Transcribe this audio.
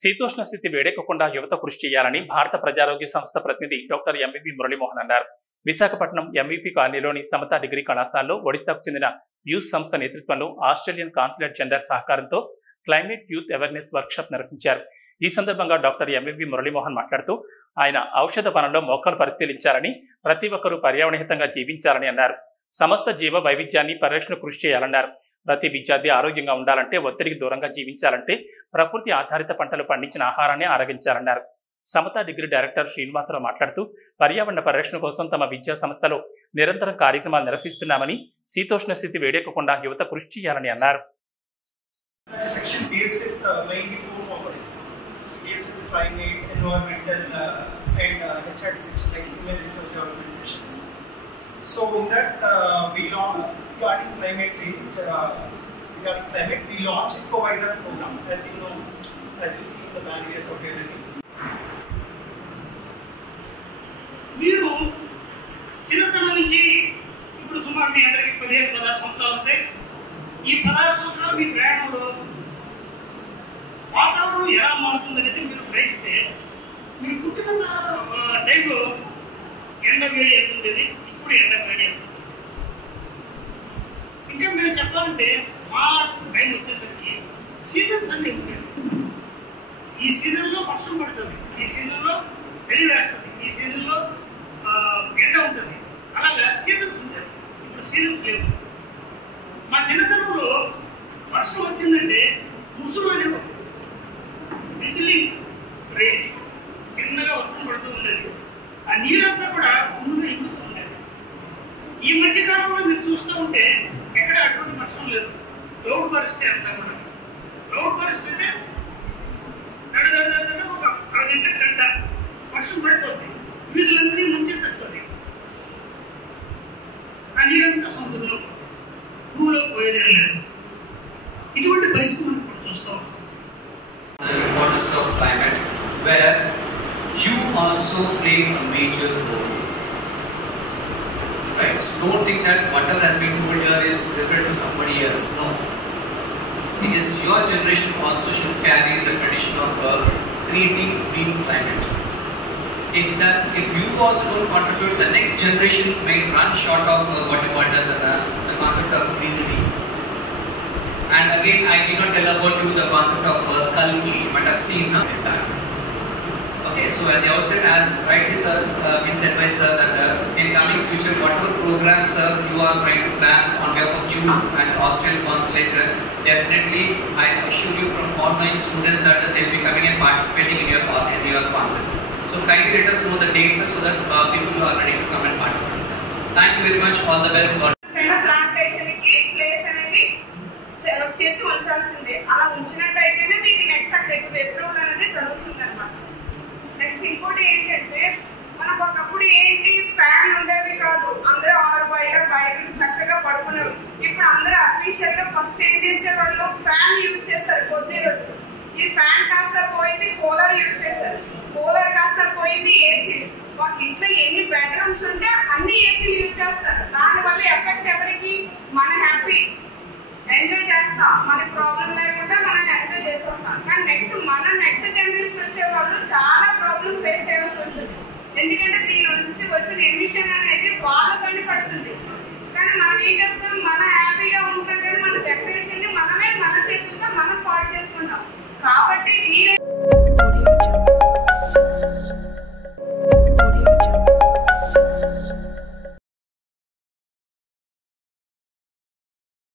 శీతోష్ణ స్థితి వేడెక్కకుండా యువత కృషి చేయాలని భారత ప్రజారోగ్య సంస్థ ప్రతినిధి డాక్టర్ ఎంవివి మురళీమోహన్ అన్నారు. విశాఖపట్నం ఎంవిపి కాలనీలోని సమతా డిగ్రీ కళాశాలలో ఒడిశాకు చెందిన యూత్ సంస్థ నేతృత్వంలో ఆస్ట్రేలియన్ కాన్సులేట్ జెండర్ సహకారంతో క్లైమేట్ యూత్ అవేర్నెస్ వర్క్షాప్ నిర్వహించారు. ఈ సందర్భంగా డాక్టర్ ఎంవివి మురళీమోహన్ మాట్లాడుతూ ఆయన ఔషధ వనంలో మొక్కలు పరిశీలించాలని, ప్రతి ఒక్కరూ పర్యావరణహితంగా జీవించాలని అన్నారు. సమస్త జీవ వైవిధ్యాన్ని పరిరక్షణ కృషి చేయాలన్నారు. ప్రతి విద్యార్థి ఆరోగ్యంగా ఉండాలంటే, ఒత్తిడికి దూరంగా జీవించాలంటే ప్రకృతి ఆధారిత పంటలు పండించిన ఆహారాన్ని ఆరగించాలన్నారు. సమతా డిగ్రీ డైరెక్టర్ శ్రీనివాసరావు మాట్లాడుతూ పర్యావరణ పరిరక్షణ కోసం తమ విద్యా సంస్థలో నిరంతరం కార్యక్రమాలు నిర్వహిస్తున్నామని, శీతోష్ణ స్థితి వేడెక్కకుండా యువత కృషి చేయాలని అన్నారు. So in that regarding climate change, we launched EcoVisor program. As you know, as you see in the barriers of everything. మీరు చిన్నతనం నుంచి ఇప్పుడు సుమారు మీ అందరికి 15-16 సంవత్సరాలు ఉంటాయి. ఈ 16 సంవత్సరాలు మీ ప్రయాణంలో వాతావరణం ఎలా మారుతుందనేది మీరు గ్రహిస్తే, మీరు పుట్టిన టైంలో ఎండ వేడి ఎంత ఉండేది, ఇప్పుడు ఎండ వేడి ఎంత. ఇంకా మేము చెప్పాలంటే మా టైం వచ్చేసరికి సీజన్స్ అన్నీ ఉంటాయి. ఈ సీజన్లో వర్షం పడుతుంది, ఈ సీజన్లో చలి వేస్తుంది, ఈ సీజన్లో ఎండ ఉంటుంది. అలాగా సీజన్స్ ఉంటాయి. ఇప్పుడు సీజన్స్ లేవు. మా చిన్నతనంలో వర్షం వచ్చిందంటే ముసురు అనేవి విజిలింగ్ రేస్, చిన్నగా వర్షం పడుతూ ఉండేది. ఆ నీరంతా కూడా భూమిగా ఇంకుతూ ఉండేది. ఈ మధ్యకాలంలో మీరు చూస్తూ ఉంటే ఎక్కడ అటువంటి వర్షం లేదు. క్లౌడ్ బరస్ట్ అంతా కూడా. క్లౌడ్ బరస్ట్ అంటే దడ ఒక గంట వర్షం పడిపోతుంది, వీధులన్నీ ముంచెత్తేస్తుంది. ఆ నీరంతా సముద్రంలో భూమిలో పోయేదే లేదు. ఇటువంటి పరిస్థితి మనం ఇప్పుడు చూస్తాం. Importance of climate, where you also play a major role. Right? So don't think that whatever has been told here is referred to somebody else. No. It is your generation also should carry the tradition of creating green climate. If you also don't contribute, the next generation may run short of what you call as the concept of greenery. And again, I cannot tell about you the concept of Kalki. You might have seen that. Okay, so at the outset, as rightly sir been said by sir, that in coming future, whatever programs sir you are trying to plan on behalf of youth and Australian Consulate, definitely I assure you from all my students that they will be coming and participating in your concept. So kindly let us know the dates so that people who are ready to come and participate. Thank you very much. All the best. చేసి ఉంచాల్సిందే. అలా ఉంచినట్టయితేనే మీకు next అక్కడ approval అనేది జరుగుతుంది అనమాట. Next ఇంకోటి ఏంటంటే, మనకు ఒకప్పుడు ఏంటి ఫ్యాన్ ఉండేవి కాదు, అందరూ బయట చక్కగా పడుకునేవి. ఇప్పుడు అందరూ అఫీషియల్ గా ఫస్ట్ ఏం చేసేవాళ్ళు, ఫ్యాన్ యూజ్ చేశారు కొద్ది రోజులు. ఈ ఫ్యాన్ కాస్త పోయింది, కూలర్ యూజ్ చేశారు. కూలర్ కాస్త పోయింది, ఏసీలు. ఒక ఇంట్లో ఎన్ని బెడ్రూమ్స్ ఉంటే అన్ని ఏసీలు యూజ్ చేస్తారు. దానివల్ల ఎఫెక్ట్ ఎవరికి? మన హ్యాపీ ఎంజాయ్ చేస్తాం, మనకి ప్రాబ్లం లేకుండా మనం ఎంజాయ్ చేసేస్తాం. కానీ నెక్స్ట్ జనరేషన్ వచ్చే వాళ్ళు చాలా ప్రాబ్లం ఫేస్ చేయాల్సి ఉంటుంది. ఎందుకంటే దీని నుంచి వచ్చిన ఎమిషన్ అనేది వాళ్ళ పైన పడుతుంది. కానీ మనం ఏం చేస్తాం, మనం హ్యాపీగా ఉంటాం కానీ మన జనరేషన్ ని మనమే మన చేతులతో మనం పాడు చేసుకుంటాం. కాబట్టి